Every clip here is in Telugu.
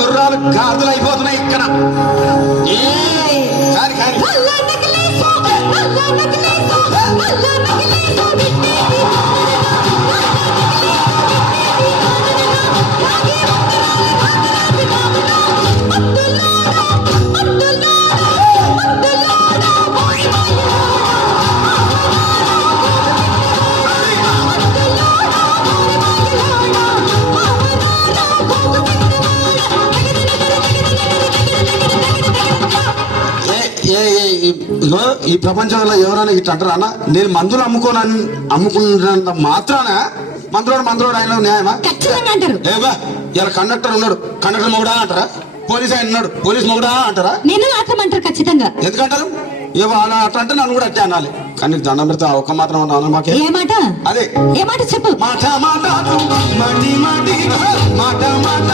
గుర్రాలు గాజులు అయిపోతున్నాయి ఇక్కడ. ఈ ప్రపంచంలో ఎవరైనా ఇట్లా అంటారా అన్న? నేను మందులు అమ్ముకున్నంత మాత్రాన మందులోడు ఆయన న్యాయమా? ఏవా ఇలా కండక్టర్ ఉన్నాడు, కండక్టర్ మొగుడా అంటారా? పోలీస్ ఆయన ఉన్నాడు, పోలీస్ మొగుడా అంటారా? నేను మాత్రం అంటారు ఖచ్చితంగా. ఎందుకంటారు? ఏవో అలా అట్లా అంటే నన్ను కూడా అట్టే అనాలి. కానీ దండం పెడితే ఒక్క మాత్రం అన్నాను మాకే. ఏ మాట? అదే ఏ మాట చెప్పు. మాట మాట మాట మాట మాట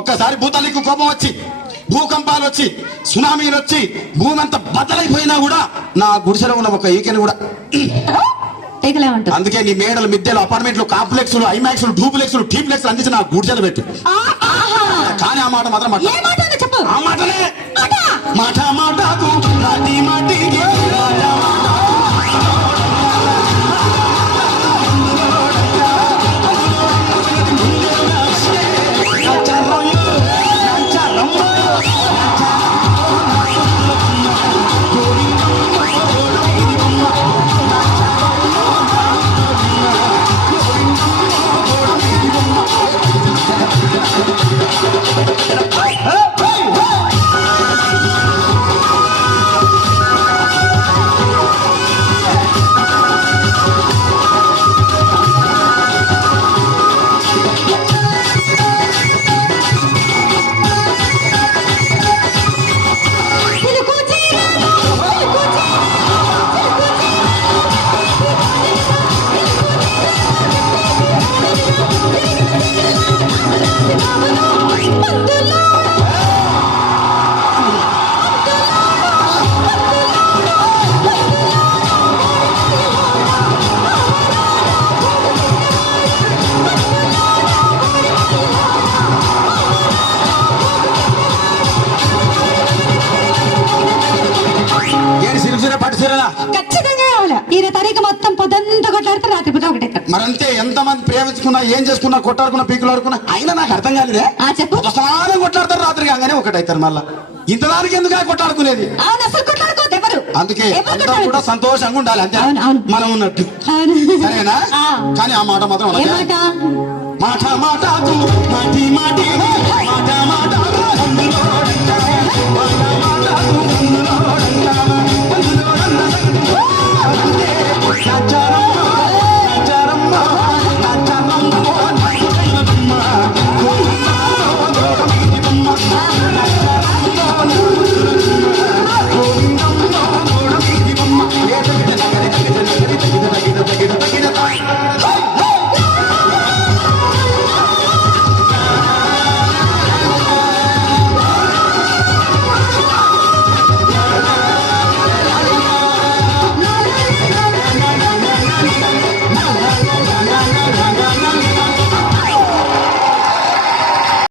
ఒక్కసారి భూతానికి కోపం వచ్చి, భూకంపాలు వచ్చి, సునామీలు వచ్చి, భూమి అంతా బద్దలైపోయినా కూడా నా గుడిసెలో ఉన్న ఒక ఈకెని కూడా అందుకే నీ మేడలు, మిద్దెలు, అపార్ట్మెంట్లు, కాంప్లెక్స్లు, ఐమాక్స్లు, డూప్లెక్స్లు, టీప్లెక్స్లు అందించి నా గుడిసెలు పెట్టు. కానీ ఆ మాట మాత్రం ఆ మాటనే మాట మాటకు మాటి మాటికి మరంతే. ఎంతమంది ప్రేమించుకున్నా, ఏం చేసుకున్నా, కొట్టాడుకున్నా, పీకులు ఆడుకున్నా అయినా నాకు అర్థం కాలేదే. స్నానం కొట్లాడతారు, రాత్రి కాగానే ఒకటైతారు. మళ్ళా ఇంతదానికి ఎందుకు కొట్టాడుకునేది? అందుకే అందరూ కూడా సంతోషంగా ఉండాలి, అంతే మనం ఉన్నట్టు. సరేనా? కానీ ఆ మాట మాత్రం మాట మాట